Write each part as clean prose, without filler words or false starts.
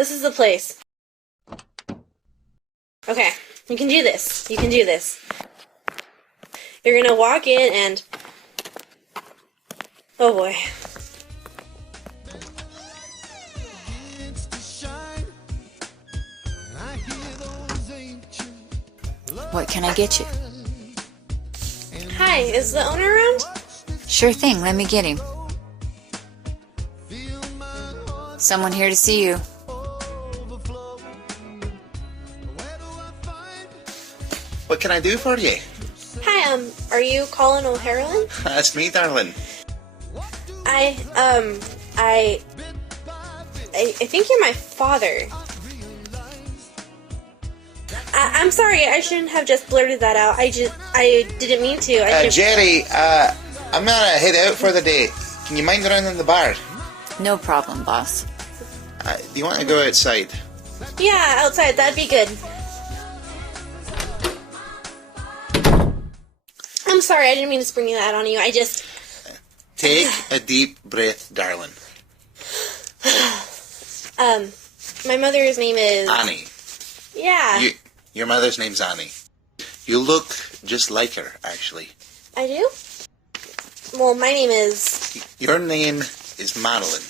This is the place. Okay, you can do this. You can do this. You're gonna walk in and... Oh boy. What can I get you? Hi, is the owner around? Sure thing, let me get him. Someone here to see you. What can I do for you? Hi, are you Colin O'Harlan? That's me, darling. I think you're my father. I'm sorry, I shouldn't have just blurted that out. I didn't mean to. Jerry, I'm gonna head out for the day. Can you mind around in the bar? No problem, boss. Do you want to go outside? Yeah, outside, that'd be good. I'm sorry, I didn't mean to spring that on you. I just... Take a deep breath, darling. My mother's name is... Annie. Yeah. Your mother's name's Annie. You look just like her, actually. I do? Well, my name is... Your name is Madeline.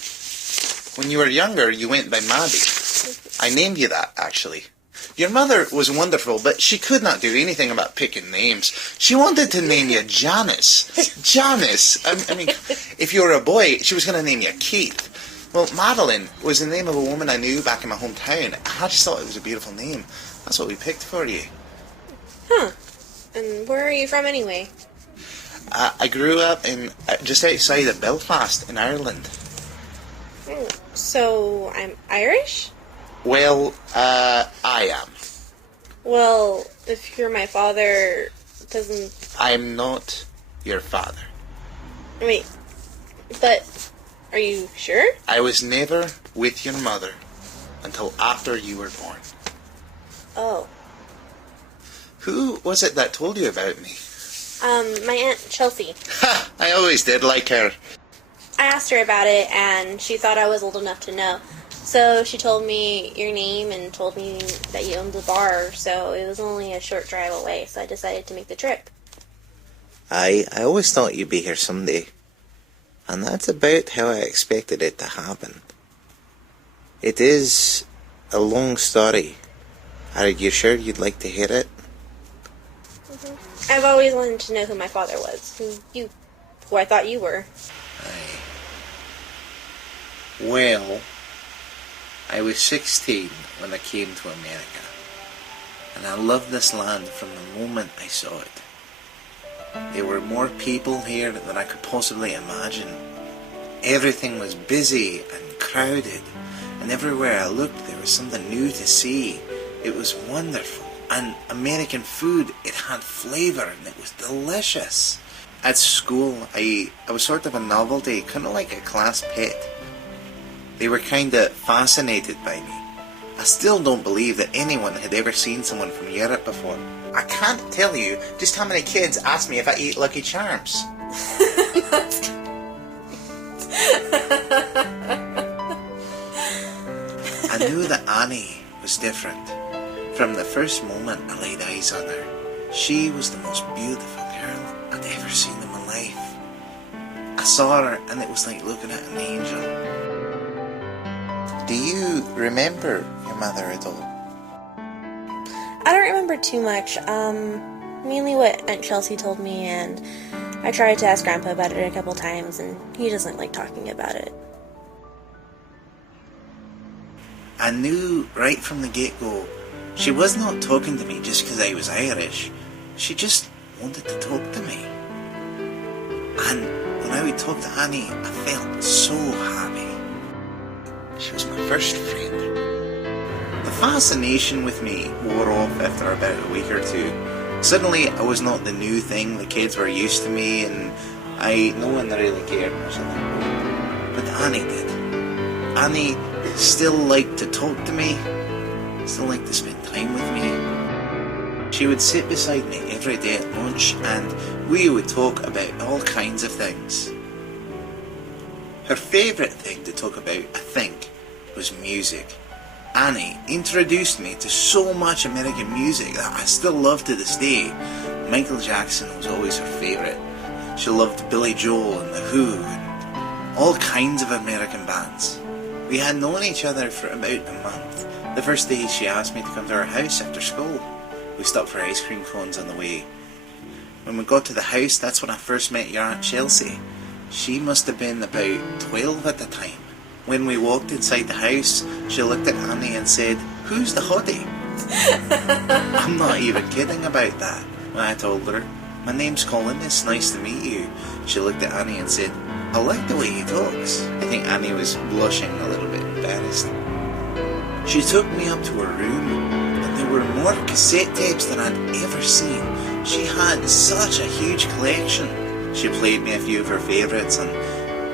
When you were younger, you went by Maddie. I named you that, actually. Your mother was wonderful, but she could not do anything about picking names. She wanted to name you Janice. Janice! I mean, if you were a boy, she was going to name you Keith. Well, Madeline was the name of a woman I knew back in my hometown. I just thought it was a beautiful name. That's what we picked for you. Huh. And where are you from anyway? I grew up in just outside of Belfast in Ireland. So, I'm Irish? Well, I am. Well, if you're my father, doesn't... I'm not your father. Wait, but are you sure? I was never with your mother until after you were born. Oh. Who was it that told you about me? My Aunt Chelsea. Ha! I always did like her. I asked her about it, and she thought I was old enough to know. So she told me your name and told me that you owned the bar, so it was only a short drive away, so I decided to make the trip. I always thought you'd be here someday. And that's about how I expected it to happen. It is a long story. Are you sure you'd like to hear it? Mm-hmm. I've always wanted to know who my father was. Who I thought you were. Well, I was 16 when I came to America. And I loved this land from the moment I saw it. There were more people here than I could possibly imagine. Everything was busy and crowded, and everywhere I looked there was something new to see. It was wonderful, and American food, it had flavour and it was delicious. At school, I was sort of a novelty, kind of like a class pet. They were kind of fascinated by me. I still don't believe that anyone had ever seen someone from Europe before. I can't tell you just how many kids ask me if I eat Lucky Charms. I knew that Annie was different. From the first moment I laid eyes on her, she was the most beautiful girl I'd ever seen in my life. I saw her and it was like looking at an angel. Do you remember your mother at all? I don't remember too much. Mainly what Aunt Chelsea told me, and I tried to ask Grandpa about it a couple times, and he doesn't like talking about it. I knew right from the get-go, she was not talking to me just because I was Irish. She just wanted to talk to me. And when I would talk to Annie, I felt so happy. She was my first friend. The fascination with me wore off after about a week or two. Suddenly, I was not the new thing. The kids were used to me, and no one really cared or something. But Annie did. Annie still liked to talk to me, still liked to spend time with me. She would sit beside me every day at lunch, and we would talk about all kinds of things. Her favourite thing to talk about, I think, was music. Annie introduced me to so much American music that I still love to this day. Michael Jackson was always her favourite. She loved Billy Joel and The Who and all kinds of American bands. We had known each other for about a month. The first day she asked me to come to her house after school. We stopped for ice cream cones on the way. When we got to the house, that's when I first met your Aunt Chelsea. She must have been about 12 at the time. When we walked inside the house, she looked at Annie and said, "Who's the hottie?" I'm not even kidding about that. When I told her, "My name's Colin, it's nice to meet you," she looked at Annie and said, "I like the way he talks." I think Annie was blushing a little bit embarrassed. She took me up to her room, and there were more cassette tapes than I'd ever seen. She had such a huge collection. She played me a few of her favourites, and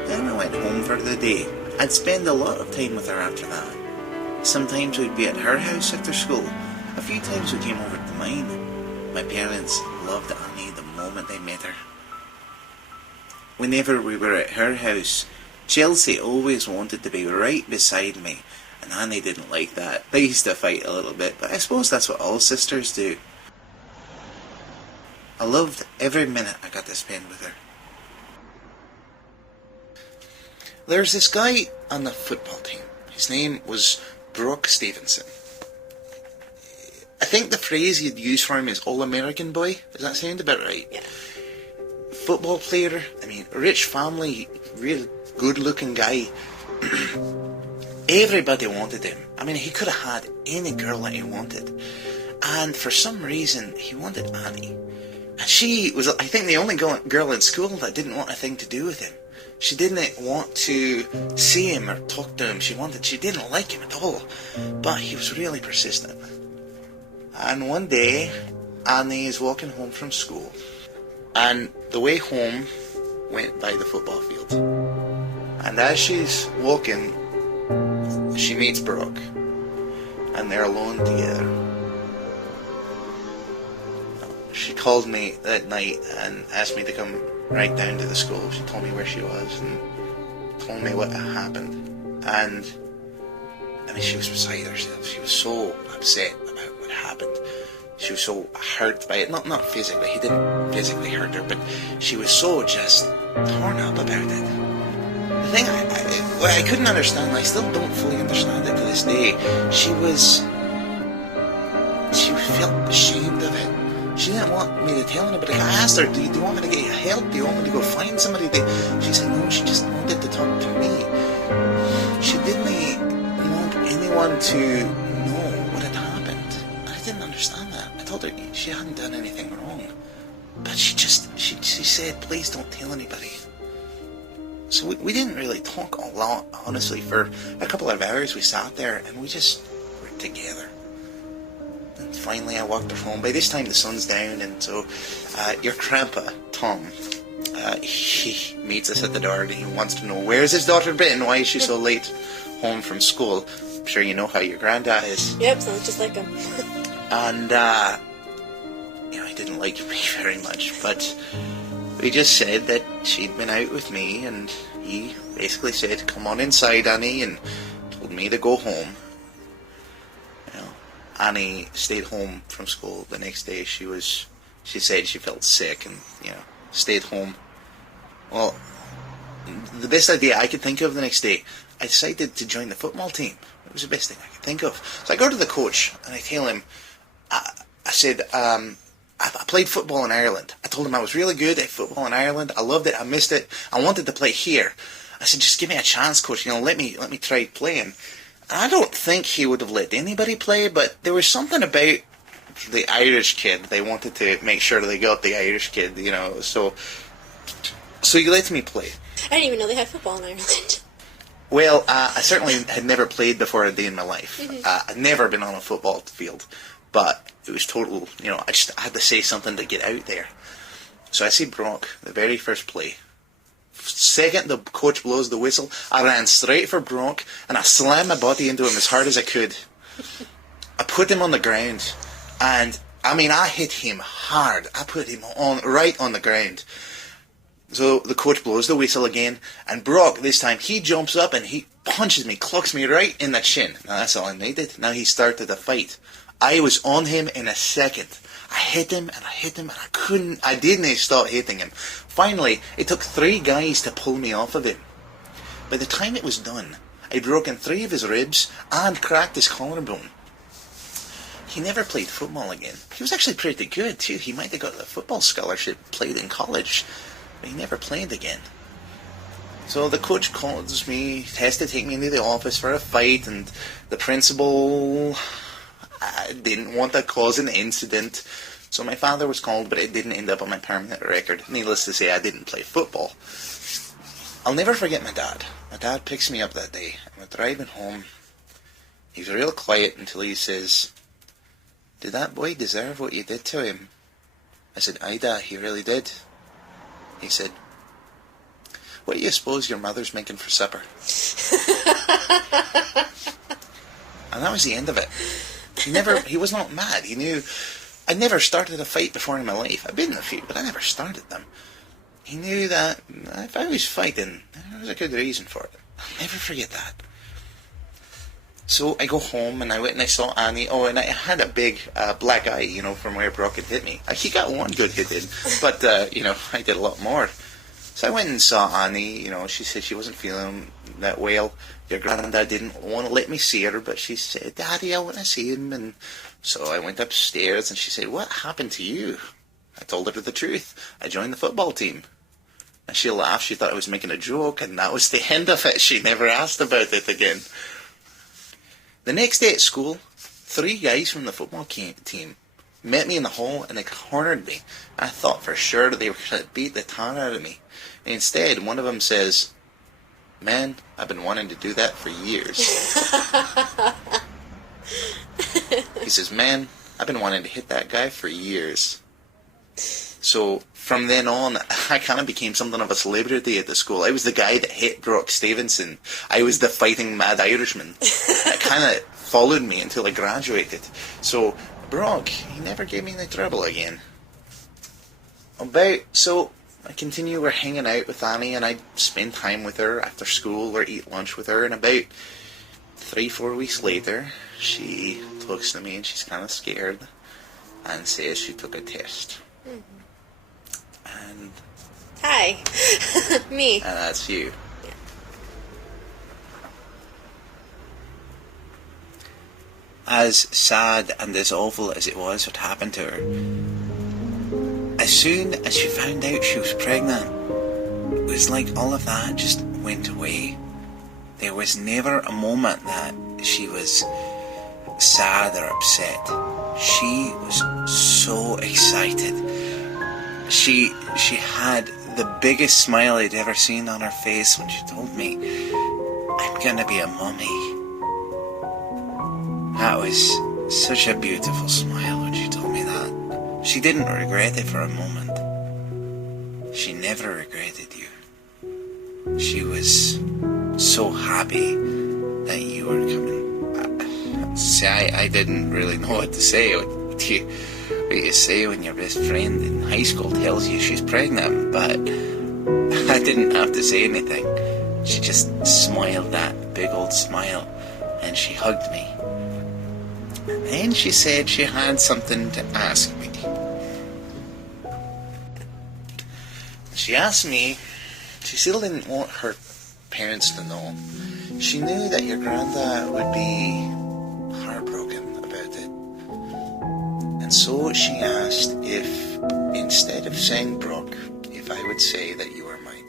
then I went home for the day. I'd spend a lot of time with her after that. Sometimes we'd be at her house after school. A few times we came over to mine. My parents loved Annie the moment they met her. Whenever we were at her house, Chelsea always wanted to be right beside me, and Annie didn't like that. They used to fight a little bit, but I suppose that's what all sisters do. I loved every minute I got to spend with her. There's this guy on the football team. His name was Brock Stevenson. I think the phrase you'd use for him is All-American boy. Does that sound about right? Yeah. Football player, rich family, real good-looking guy. Everybody wanted him. He could have had any girl that he wanted. And for some reason, he wanted Annie. And she was, I think, the only girl in school that didn't want a thing to do with him. She didn't want to see him or talk to him. She didn't like him at all. But he was really persistent. And one day, Annie is walking home from school. And the way home went by the football field. And as she's walking, she meets Brock. And they're alone together. She called me that night and asked me to come right down to the school. She told me where she was and told me what had happened. And she was beside herself. She was so upset about what happened. She was so hurt by it. Not physically. He didn't physically hurt her, but she was so just torn up about it. The thing I couldn't understand, I still don't fully understand it to this day. She felt ashamed of it. She didn't want me to tell anybody. I asked her, do you want me to get you help? Do you want me to go find somebody? She said no, she just wanted to talk to me. She didn't want anyone to know what had happened. I didn't understand that. I told her she hadn't done anything wrong. But she said, please don't tell anybody. So we didn't really talk a lot, honestly. For a couple of hours we sat there and we just were together. And finally I walked her home. By this time the sun's down, and so your grandpa, Tom, he meets us at the door and he wants to know where's his daughter been, why is she so late home from school. I'm sure you know how your granddad is. Yep, sounds just like him. And he didn't like me very much, but he just said that she'd been out with me, and he basically said, come on inside, Annie, and told me to go home. Annie stayed home from school the next day. She said she felt sick and, stayed home. Well, the best idea I could think of the next day, I decided to join the football team. It was the best thing I could think of. So I go to the coach and I tell him, I said, I played football in Ireland. I told him I was really good at football in Ireland. I loved it. I missed it. I wanted to play here. I said, just give me a chance, coach. Let me try playing. I don't think he would have let anybody play, but there was something about the Irish kid. They wanted to make sure they got the Irish kid, so he let me play. I didn't even know they had football in Ireland. Well, I certainly had never played before a day in my life. Mm-hmm. I'd never been on a football field, but it was total, I had to say something to get out there. So I see Brock, the very first play. Second the coach blows the whistle, I ran straight for Brock and I slammed my body into him as hard as I could. I put him on the ground, and I hit him hard. I put him right on the ground. So the coach blows the whistle again, and Brock, this time, he jumps up and he punches me, clocks me right in the chin. Now that's all I needed. Now he started the fight. I was on him in a second. I hit him and I hit him and I didn't stop hitting him. Finally, it took 3 guys to pull me off of him. By the time it was done, I'd broken 3 of his ribs and cracked his collarbone. He never played football again. He was actually pretty good too. He might have got a football scholarship, played in college, but he never played again. So the coach calls me, has to take me into the office for a fight, and the principal didn't want to cause an incident. So my father was called, but it didn't end up on my permanent record. Needless to say, I didn't play football. I'll never forget my dad. My dad picks me up that day, and we're driving home. He's real quiet until he says, "Did that boy deserve what you did to him?" I said, "Aye, Dad, he really did." He said, "What do you suppose your mother's making for supper?" And that was the end of it. He was not mad. He knew I'd never started a fight before in my life. I've been in a few, but I never started them. He knew that if I was fighting, there was a good reason for it. I'll never forget that. So I go home and I went and I saw Annie. Oh, and I had a big black eye, from where Brock had hit me. He got one good hit in, but, I did a lot more. So I went and saw Annie. She said she wasn't feeling that well. Your granddad didn't want to let me see her, but she said, "Daddy, I want to see him." And so I went upstairs and she said, "What happened to you?" I told her the truth. I joined the football team. And she laughed. She thought I was making a joke, and that was the end of it. She never asked about it again. The next day at school, 3 guys from the football team met me in the hall and they cornered me. I thought for sure they were going to beat the tar out of me. And instead, one of them says, "Man, I've been wanting to do that for years." He says, "Man, I've been wanting to hit that guy for years." So from then on, I kind of became something of a celebrity at the school. I was the guy that hit Brock Stevenson. I was the fighting mad Irishman. It kind of followed me until I graduated. So Brock, he never gave me any trouble again. So I continue, we're hanging out with Annie, and I spend time with her after school or eat lunch with her, and about 3-4 weeks later, she talks to me and she's kind of scared and says she took a test. Mm-hmm. And hi, me. And that's you. Yeah. As sad and as awful as it was what happened to her, as soon as she found out she was pregnant, it was like all of that just went away. There was never a moment that she was sad or upset. She was so excited. She had the biggest smile I'd ever seen on her face when she told me, "I'm gonna be a mummy." That was such a beautiful smile when she told me that. She didn't regret it for a moment. She never regretted you. She was so happy that you were coming. See, I didn't really know what to say. What you say when your best friend in high school tells you she's pregnant, but I didn't have to say anything. She just smiled that big old smile, and she hugged me. And then she said she had something to ask me. She asked me, she still didn't want her parents to know. She knew that your granddad would be heartbroken about it. And so she asked if, instead of saying Brock, if I would say that you were mine.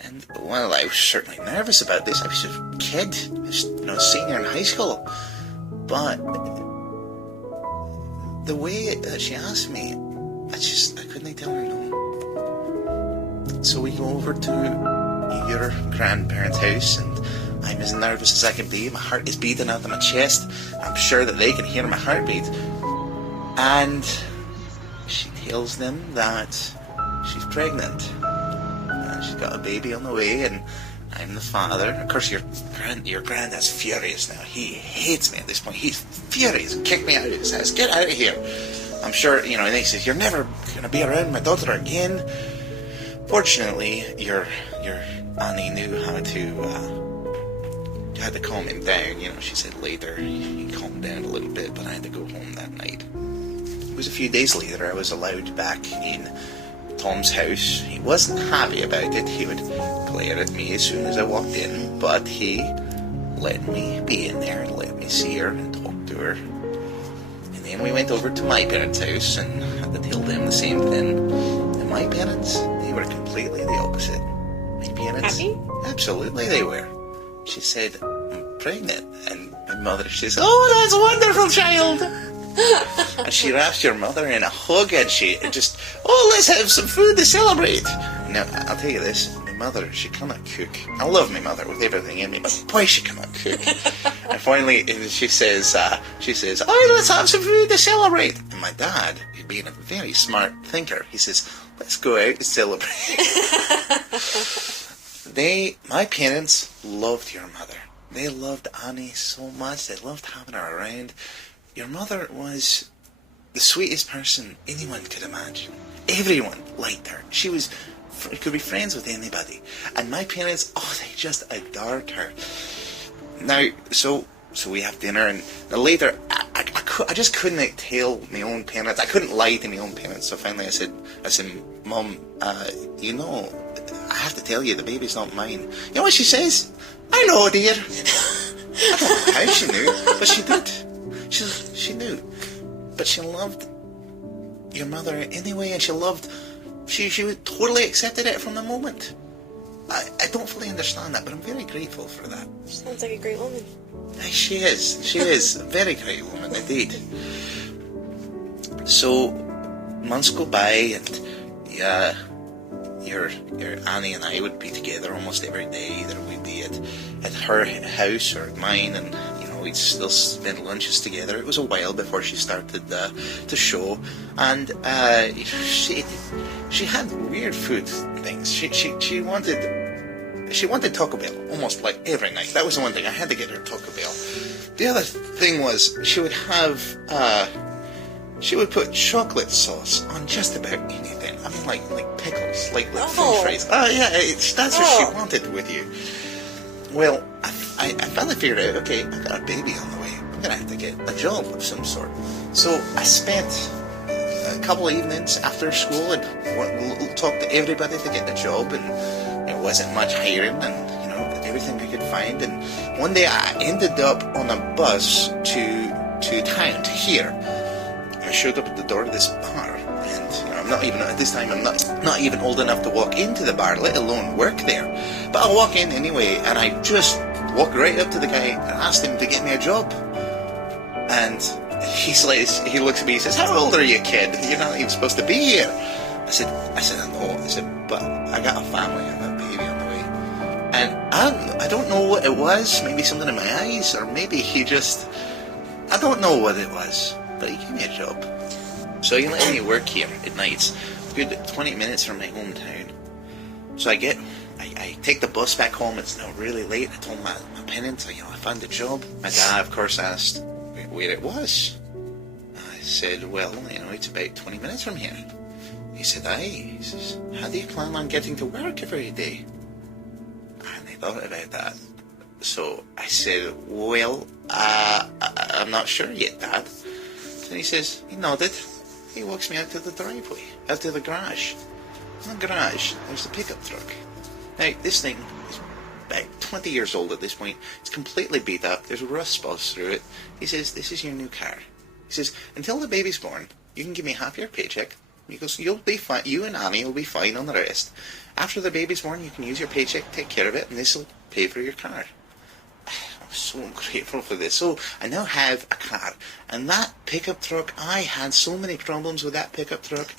And, well, I was certainly nervous about this. I was a kid, senior in high school. But the way that she asked me, I couldn't tell her no. So we go over to your grandparents' house, and I'm as nervous as I can be. My heart is beating out of my chest. I'm sure that they can hear my heartbeat. And she tells them that she's pregnant. And she's got a baby on the way, and I'm the father. Of course, your granddad's furious now. He hates me at this point. He's furious. Kicked me out of his house. Get out of here. I'm sure, and he says, "You're never going to be around my daughter again. Fortunately, your Annie knew how to calm him down. You know, she said later he calmed down a little bit, but I had to go home that night. It was a few days later I was allowed back in Tom's house. He wasn't happy about it. He would glare at me as soon as I walked in, but he let me be in there and let me see her and talk to her. And then we went over to my parents' house and had to tell them the same thing. And my parents, they were completely the opposite. My parents, happy? Absolutely they were. She said, I'm pregnant. And my mother says, oh, that's a wonderful child. And she wraps your mother in a hug and she just, oh, let's have some food to celebrate. Now, I'll tell you this, my mother, she cannot cook. I love my mother with everything in me, but boy, she cannot cook. And finally, she says, oh, let's have some food to celebrate. And my dad, being a very smart thinker, he says, let's go out and celebrate. My parents loved your mother. They loved Annie so much. They loved having her around. Your mother was the sweetest person anyone could imagine. Everyone liked her. She could be friends with anybody. And my parents, oh, they just adored her. Now, so we have dinner, and later, I just couldn't tell my own parents. I couldn't lie to my own parents. So finally I said, Mom, you know, I have to tell you, the baby's not mine. You know what she says? I know, dear. I don't know how she knew, but she did. She knew. But she loved your mother anyway, and she totally accepted it from the moment. I don't fully understand that, but I'm very grateful for that. She sounds like a great woman. She is a very great woman indeed. So months go by, and your Annie and I would be together almost every day. There we'd be at her house or at mine, and we'd still spend lunches together. It was a while before she started to show, and she had weird food things. She wanted Taco Bell almost like every night. That was the one thing, I had to get her Taco Bell. The other thing was she would put chocolate sauce on just about anything. I mean, like pickles, like French fries. Oh yeah, that's what she wanted with you. Well, I finally figured out, okay, I got a baby on the way. I'm going to have to get a job of some sort. So I spent a couple of evenings after school and talked to everybody to get a job, and it wasn't much hiring, and everything I could find. And one day I ended up on a bus to town, to here. I showed up at the door of this bar, and I'm not even, at this time, I'm not even old enough to walk into the bar, let alone work there. But I walk in anyway, and I just walked right up to the guy and asked him to get me a job. And he looks at me, he says, how old are you, kid? You're not even supposed to be here. I said, I know. I said, but I got a family, I got a baby on the way. And I don't know what it was, maybe something in my eyes, or maybe I don't know what it was, but he gave me a job. So he let me work here at nights, a good 20 minutes from my hometown. So I take the bus back home. It's now really late. I told my parents, I found a job. My dad, of course, asked where it was. I said, well, it's about 20 minutes from here. He said, aye. He says, how do you plan on getting to work every day? And I thought about that. So I said, well, I'm not sure yet, Dad. And he says, he nodded. He walks me out to the driveway, out to the garage. In the garage, there's the pickup truck. Now, this thing is about 20 years old at this point. It's completely beat up. There's rust spots through it. He says, this is your new car. He says, until the baby's born, you can give me half your paycheck. He goes, you'll be fine. You and Annie will be fine on the rest. After the baby's born, you can use your paycheck, take care of it, and this will pay for your car. I'm so grateful for this. So I now have a car. And that pickup truck, I had so many problems with that pickup truck,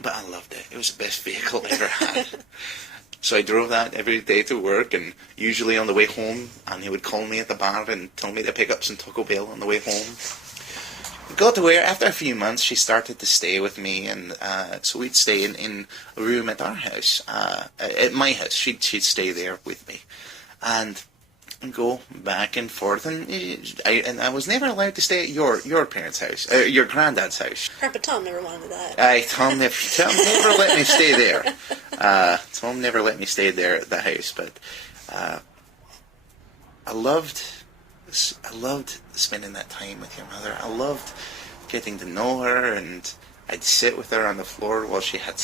but I loved it. It was the best vehicle I ever had. So I drove that every day to work, and usually on the way home, Annie would call me at the bar and tell me to pick up some Taco Bell on the way home. Got to where, after a few months, she started to stay with me, and so we'd stay in a room at our house, at my house. She'd stay there with me. And go back and forth, and I was never allowed to stay at your parents' house, your granddad's house. Grandpa Tom never wanted that. Tom never let me stay there. Tom never let me stay there at the house, but I loved spending that time with your mother. I loved getting to know her, and I'd sit with her on the floor while she got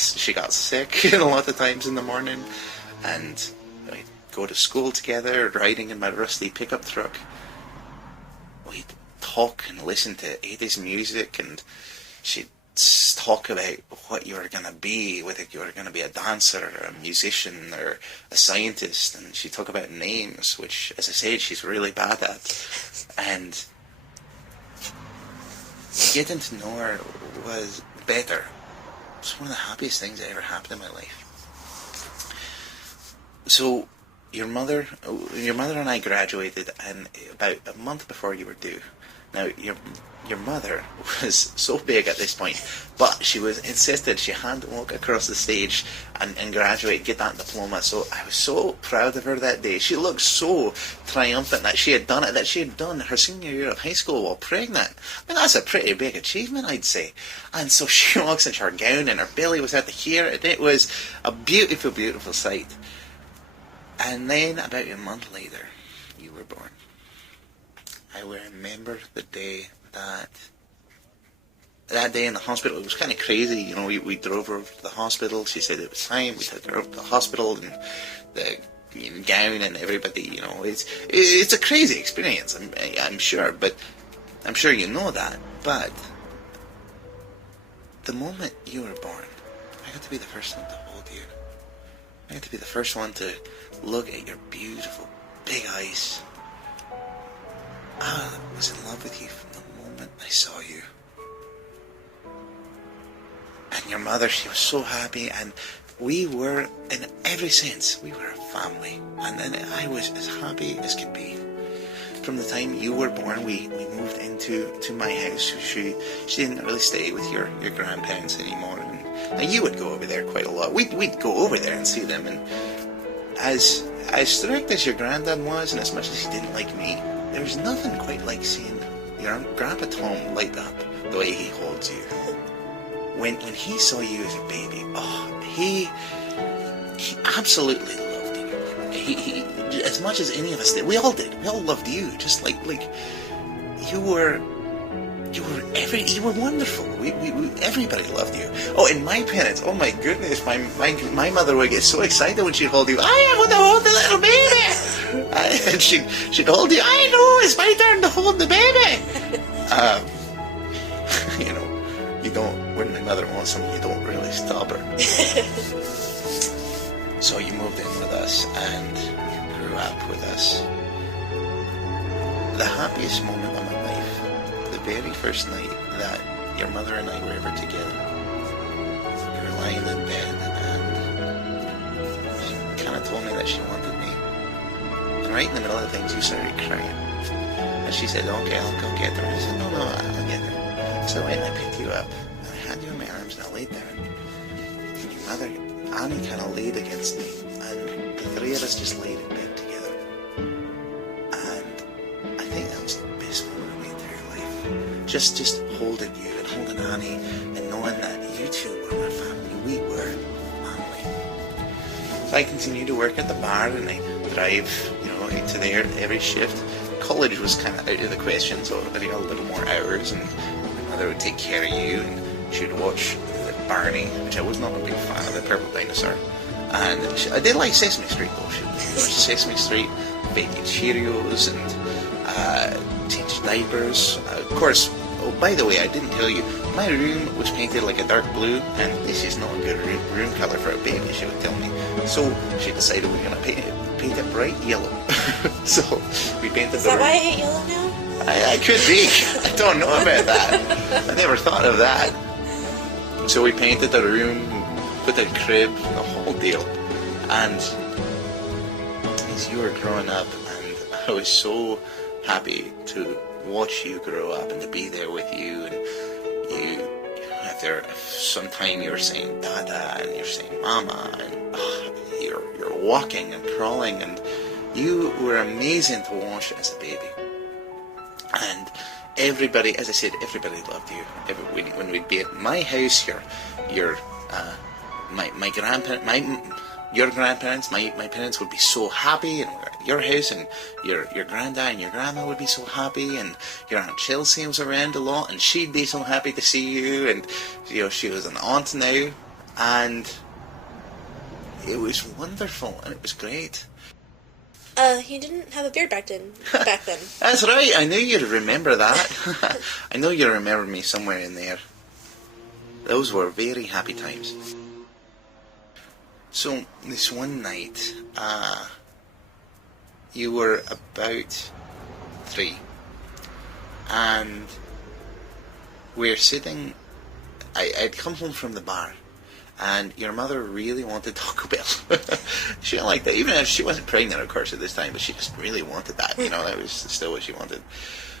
sick a lot of times in the morning, and we'd go to school together, riding in my rusty pickup truck. We'd talk and listen to 80s music, and she'd talk about what you were going to be, whether you were going to be a dancer or a musician or a scientist, and she'd talk about names, which, as I said, she's really bad at. And getting to know her was better. It's one of the happiest things that ever happened in my life. So your mother and I graduated, and about a month before you were due. Now your mother was so big at this point, but she was insisted she had to walk across the stage and graduate, get that diploma. So I was so proud of her that day. She looked so triumphant that she had done it, that she had done her senior year of high school while pregnant. I mean, that's a pretty big achievement, I'd say. And so she walks into her gown, and her belly was out to here, and it was a beautiful, beautiful sight. And then about a month later, you were born. I remember the day that day in the hospital. It was kind of crazy, you know. We drove her to the hospital. She said it was fine. We took her up to the hospital, and the gown and everybody, you know. It's a crazy experience, I'm sure, but I'm sure you know that. But the moment you were born, I got to be the first one to hold you. I got to be the first one to look at your beautiful big eyes. I was in love with you from the moment I saw you. And your mother, she was so happy, and we were, in every sense, we were a family. And then I was as happy as could be. From the time you were born, we moved into my house. She didn't really stay with your grandparents anymore. And you would go over there quite a lot. We'd go over there and see them. And as strict as your granddad was, and as much as he didn't like me, there was nothing quite like seeing your Grandpa Tom light up the way he holds you. When he saw you as a baby, he absolutely loved you. He as much as any of us did. We all did. We all loved you. Just like you were wonderful. Everybody loved you. Oh, and my parents, oh my goodness, my mother would get so excited when she'd hold you. I want to hold the little baby. And she'd hold you. I know, it's my turn to hold the baby. You know, when my mother wants something, you don't really stop her. So you moved in with us and you grew up with us. The happiest moment of my life, the very first night that your mother and I were ever together. You were lying in bed, and she kind of told me that she wanted me. And right in the middle of things, you started crying. And she said, okay, I'll go get her. I said, no, I'll get her. So I went and I picked you up, and I had you in my arms, and I laid there. And your mother, Annie, kind of laid against me, and the three of us just laid in bed together. And I think that was the best moment of my entire life. Just holding you and holding Annie and knowing that you two were my family. We were family. So I continued to work at the bar, and I drive, into there every shift. College was kind of out of the question, so I got a little more hours, and my mother would take care of you, and she'd watch Barney, which I was not a big fan of, the Purple Dinosaur. And I did like Sesame Street, though. She'd watch Sesame Street, baking Cheerios, and change diapers. Of course, by the way, I didn't tell you, my room was painted like a dark blue, and this is not a good room colour for a baby, she would tell me. So she decided we were going to paint it bright yellow. So we painted the room. Is that why I hate yellow now? I could be. I don't know about that. I never thought of that. So we painted the room, put a crib, the whole deal. And as you were growing up, and I was so happy to watch you grow up and to be there with you, and if sometime you were saying Dada and you're saying Mama, and you're walking and crawling, and You were amazing to watch as a baby. And everybody, as I said, everybody loved you. When we'd be at my house, my grandparents, your grandparents, my parents would be so happy, and we're at your house, and your granddad and your grandma would be so happy, and your Aunt Chelsea was around a lot, and she'd be so happy to see you, and she was an aunt now, and it was wonderful, and it was great. He didn't have a beard back then. That's right, I knew you'd remember that. I know you remember me somewhere in there. Those were very happy times. So, this one night, you were about 3, and we're sitting, I'd come home from the bar, and your mother really wanted Taco Bell. She didn't like that, even if she wasn't pregnant, of course, at this time, but she just really wanted that, that was still what she wanted.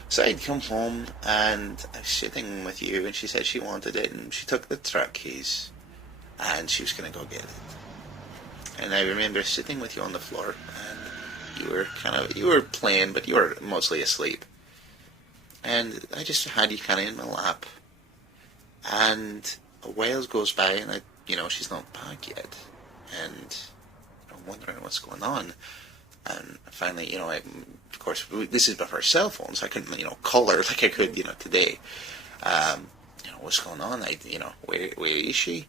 So I'd come home, and I was sitting with you, and she said she wanted it, and she took the truck keys, and she was going to go get it. And I remember sitting with you on the floor, and you were playing, but you were mostly asleep. And I just had you kind of in my lap. And a while goes by, and she's not back yet. And I'm wondering what's going on. And finally, of course, this is before cell phones, so I couldn't, call her like I could, today. What's going on? Where is she?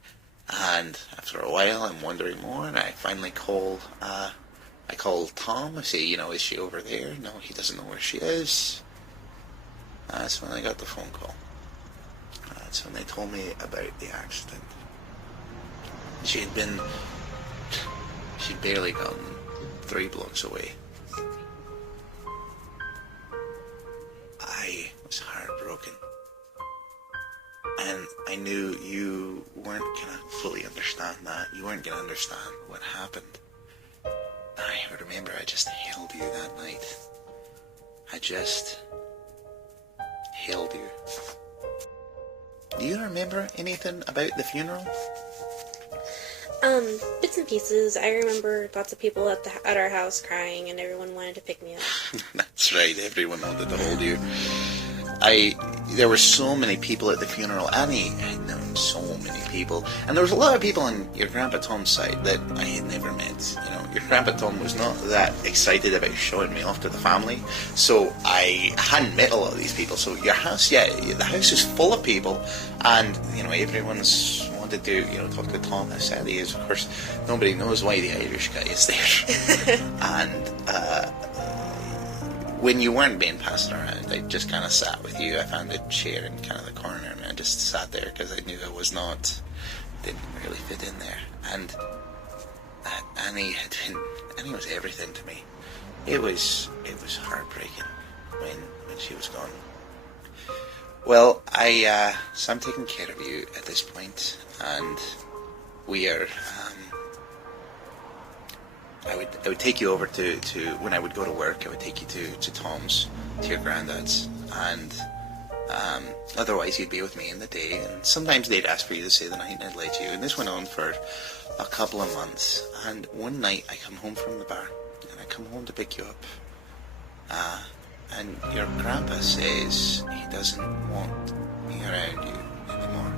And after a while, I'm wondering more, and I finally called Tom. I say, is she over there? No, he doesn't know where she is. That's when I got the phone call. That's when they told me about the accident. She'd barely gotten 3 blocks away. I was heartbroken. And I knew you weren't going to fully understand that. You weren't going to understand what happened. I remember I just held you that night. I just held you. Do you remember anything about the funeral? Bits and pieces. I remember lots of people at our house crying, and everyone wanted to pick me up. That's right, everyone wanted to hold you. There were so many people at the funeral. Annie had known so many people, and there was a lot of people on your Grandpa Tom's side that I had never met. Your Grandpa Tom was not that excited about showing me off to the family, so I hadn't met a lot of these people. So your house, the house is full of people, and everyone's wanted to talk to Tom, how sad he is. Of course, nobody knows why the Irish guy is there, and when you weren't being passed around, I just kind of sat with you. I found a chair in kind of the corner, and I just sat there because I knew didn't really fit in there. And Annie was everything to me. It was heartbreaking when she was gone. Well, so I'm taking care of you at this point, and we are. I would take you over to when I would go to work. I would take you to Tom's, to your granddad's, and otherwise you'd be with me in the day. And sometimes they'd ask for you to stay the night, and I'd let you. And this went on for a couple of months. And one night I come home from the bar, and I come home to pick you up. And your grandpa says he doesn't want me around you anymore.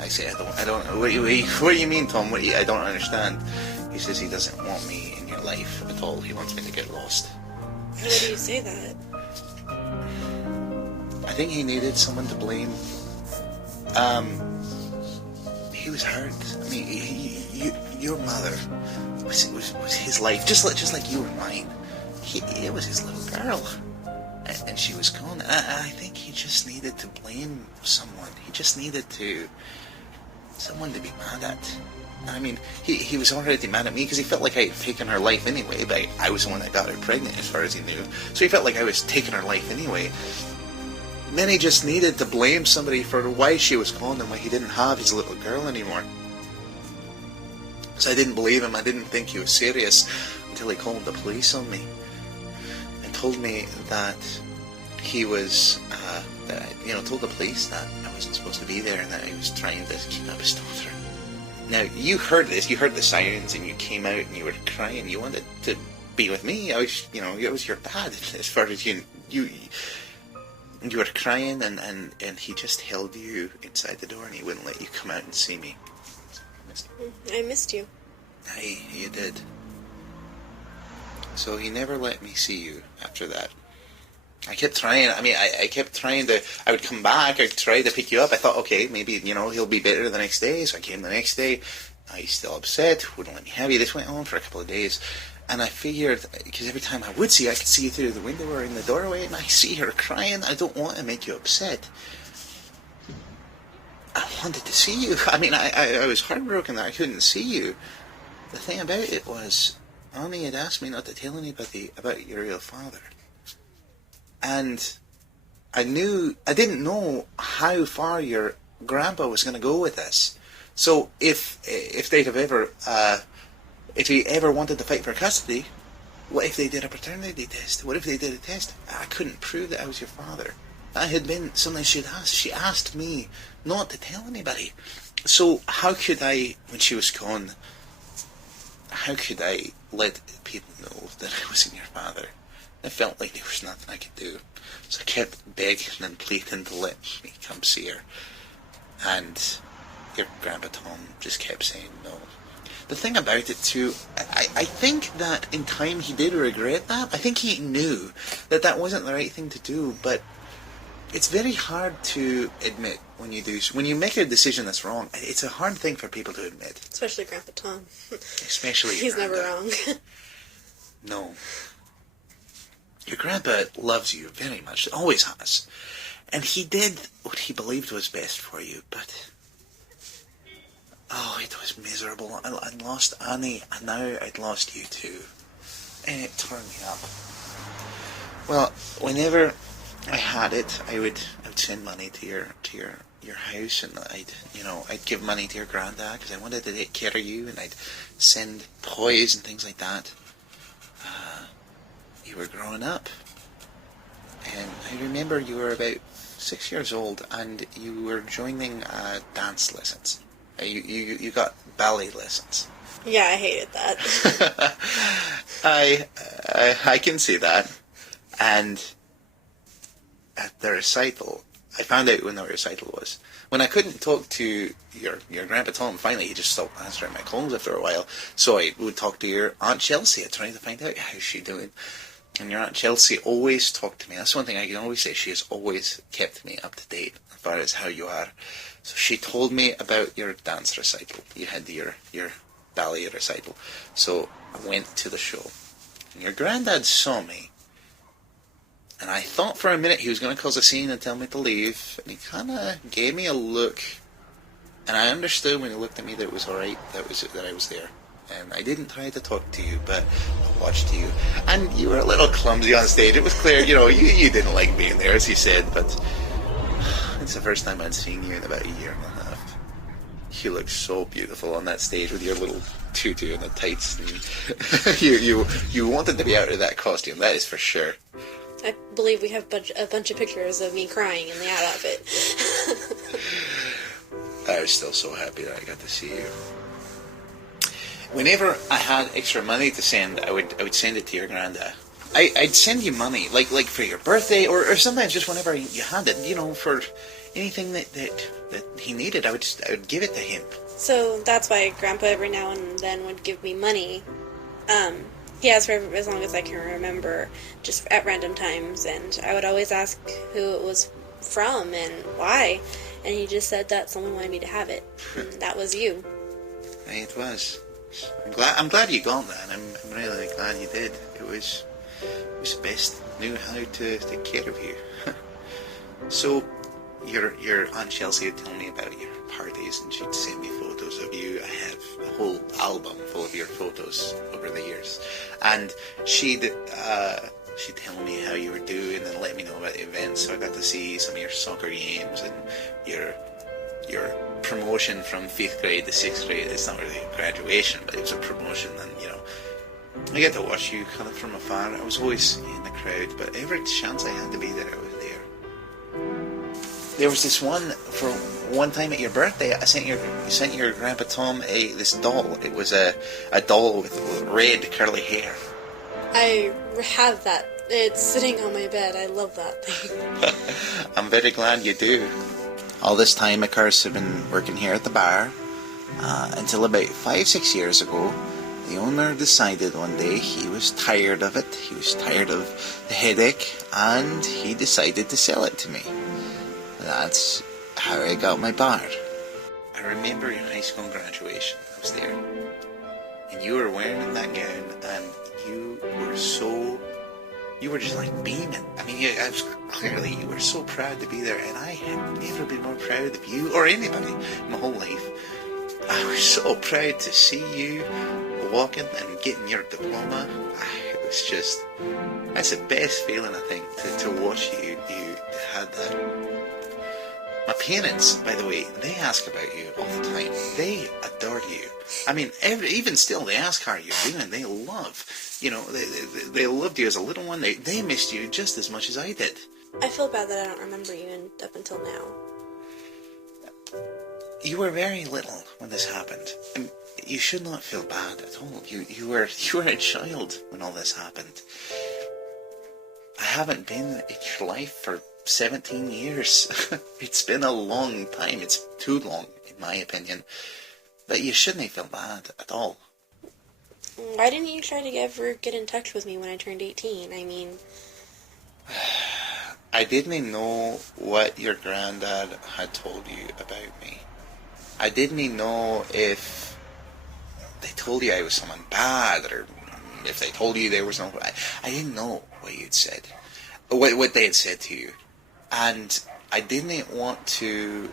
I say, I don't know. What do you mean, Tom? I don't understand. He says he doesn't want me in your life at all. He wants me to get lost. How did you say that? I think he needed someone to blame. He was hurt. I mean, your mother was his life, just like you were mine. It was his little girl, and she was gone. I think he just needed to blame someone. He just needed someone to be mad at. I mean, he was already mad at me because he felt like I had taken her life anyway, but I was the one that got her pregnant as far as he knew. So he felt like I was taking her life anyway. Then he just needed to blame somebody for why she was gone and why he didn't have his little girl anymore. So I didn't believe him. I didn't think he was serious until he called the police on me and told me that he was, told the police that I wasn't supposed to be there and that he was trying to kidnap his daughter. Now, you heard this, you heard the sirens, and you came out and you were crying. You wanted to be with me. I was, you know, I was your dad, as far as you were crying, and he just held you inside the door, and he wouldn't let you come out and see me. I missed you. Aye, you did. So he never let me see you after that. I kept trying. I mean, I kept trying to. I would come back. I'd try to pick you up. I thought, okay, maybe, you know, he'll be better the next day. So I came the next day. He's still upset. Wouldn't let me have you. This went on for a couple of days. And I figured, because every time I would see you, I could see you through the window or in the doorway, and I see her crying. I don't want to make you upset. I wanted to see you. I mean, I was heartbroken that I couldn't see you. The thing about it was, Annie had asked me not to tell anybody about your real father. And I didn't know how far your grandpa was going to go with this. So if they'd have ever, if he ever wanted to fight for custody, what if they did a paternity test? What if they did a test? I couldn't prove that I was your father. That had been something she'd asked. She asked me not to tell anybody. So how could I, when she was gone, how could I let people know that I wasn't your father? I felt like there was nothing I could do. So I kept begging and pleading to let me come see her. And your Grandpa Tom just kept saying no. The thing about it too, I think that in time he did regret that. I think he knew that that wasn't the right thing to do, but it's very hard to admit when you make a decision that's wrong. It's a hard thing for people to admit. Especially Grandpa Tom. Especially He's never wrong. No. Your grandpa loves you very much, always has. And he did what he believed was best for you, but oh, it was miserable. I'd lost Annie, and now I'd lost you too. And it tore me up. Well, whenever I had it, I would send money to your house, and I'd give money to your granddad because I wanted to take care of you, and I'd send toys and things like that. You were growing up, and I remember you were about 6 years old, and you were joining dance lessons. You got ballet lessons. Yeah, I hated that. I can see that. And at the recital, I found out when the recital was. When I couldn't talk to your Grandpa Tom, finally he just stopped answering my calls after a while. So I would talk to your Aunt Chelsea, trying to find out how's she doing. And your Aunt Chelsea always talked to me. That's one thing I can always say. She has always kept me up to date as far as how you are. So she told me about your dance recital. You had your ballet recital. So I went to the show. And your granddad saw me. And I thought for a minute he was going to cause a scene and tell me to leave. And he kind of gave me a look. And I understood when he looked at me that it was alright, that I was there. And I didn't try to talk to you, but I watched you. And you were a little clumsy on stage. It was clear, you didn't like being there, as you said, but it's the first time I'd seen you in about a year and a half. You looked so beautiful on that stage with your little tutu and the tights. And you wanted to be out of that costume, that is for sure. I believe we have a bunch of pictures of me crying in the ad outfit. I was still so happy that I got to see you. Whenever I had extra money to send, I would send it to your granddad. I'd send you money, like for your birthday, or sometimes just whenever you had it, for anything that he needed, I would give it to him. So that's why Grandpa every now and then would give me money. He has for as long as I can remember, just at random times, and I would always ask who it was from and why, and he just said that someone wanted me to have it, and that was you. It was. I'm glad you got that. I'm really glad you did. It was the best. Knew how to take care of you. So your Aunt Chelsea would tell me about your parties, and she'd send me photos of you. I have a whole album full of your photos over the years, and she'd tell me how you were doing and let me know about the events. So I got to see some of your soccer games and your promotion from 5th grade to 6th grade. It's not really a graduation, but it was a promotion, and I get to watch you kind of from afar. I was always in the crowd, but every chance I had to be there, I was there. There was this one for one time at your birthday. You sent your grandpa Tom this doll. It was a doll with red curly hair. I have that. It's sitting on my bed. I love that thing. I'm very glad you do. All this time, of course, I've been working here at the bar until about 5-6 years ago. The owner decided one day he was tired of it. He was tired of the headache, and he decided to sell it to me. That's how I got my bar. I remember your high school graduation. I was there, and you were wearing that gown, and you were just like beaming. I mean, clearly you were so proud to be there, and I had never been more proud of you or anybody in my whole life. I was so proud to see you walking and getting your diploma. It was just, that's the best feeling, I think, to watch you had that. My parents, by the way, they ask about you all the time. They adore you. I mean, even still, they ask how you're doing. They love, they loved you as a little one. They missed you just as much as I did. I feel bad that I don't remember you up until now. You were very little when this happened. And you should not feel bad at all. You were a child when all this happened. I haven't been in your life for 17 years. It's been a long time. It's too long, in my opinion. But you shouldn't feel bad at all. Why didn't you try to ever get in touch with me when I turned 18? I mean... I didn't know what your granddad had told you about me. I didn't know if they told you I was someone bad, or if they told you there was no... I didn't know what you'd said. What they had said to you. And I didn't want to...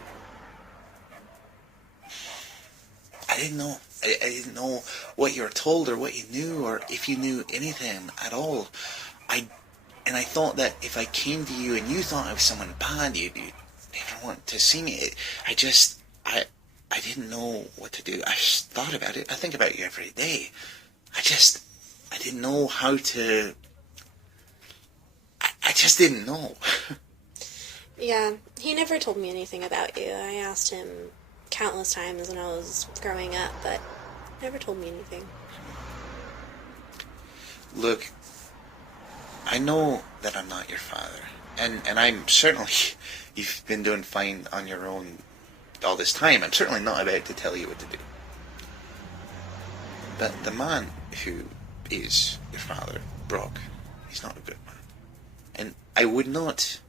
I didn't know. I didn't know what you were told or what you knew, or if you knew anything at all. And I thought that if I came to you and you thought I was someone bad, you'd never want to see me. I didn't know what to do. I just thought about it. I think about you every day. I didn't know how to... I just didn't know. Yeah, he never told me anything about you. I asked him countless times when I was growing up, but he never told me anything. Look, I know that I'm not your father, and I'm certainly, you've been doing fine on your own all this time. I'm certainly not about to tell you what to do. But the man who is your father, Brock, he's not a good man. And I would not...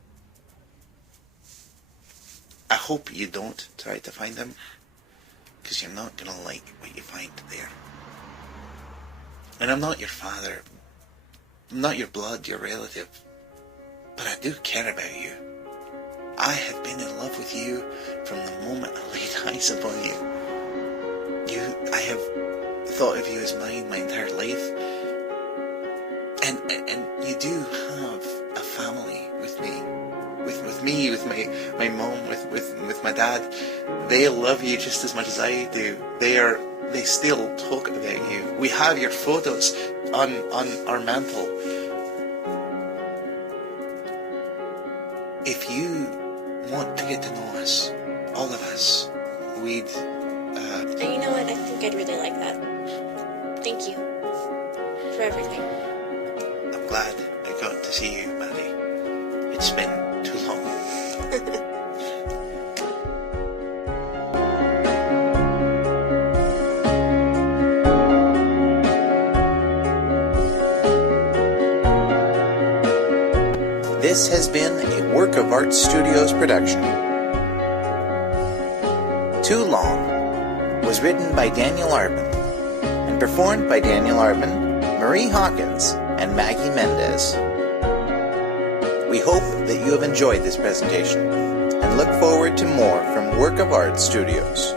I hope you don't try to find him, because you're not going to like what you find there. And I'm not your father. I'm not your blood, your relative. But I do care about you. I have been in love with you from the moment I laid eyes upon you. I have thought of you as mine my entire life. And you do have a family with me. With me, with my mom, with my dad. They love you just as much as I do. They still talk about you. We have your photos on our mantle. If you want to get to know us, all of us, we'd... And you know what? I think I'd really like that. Thank you for everything. I'm glad I got to see you, Maddie. It's been too long. This has been a Work of Aart Studios production. Too Long was written by Daniel Arbin and performed by Daniel Arbin, Marie Hawkins, and Maggie Mendez. We hope that you have enjoyed this presentation and look forward to more from Work of Aart Studios.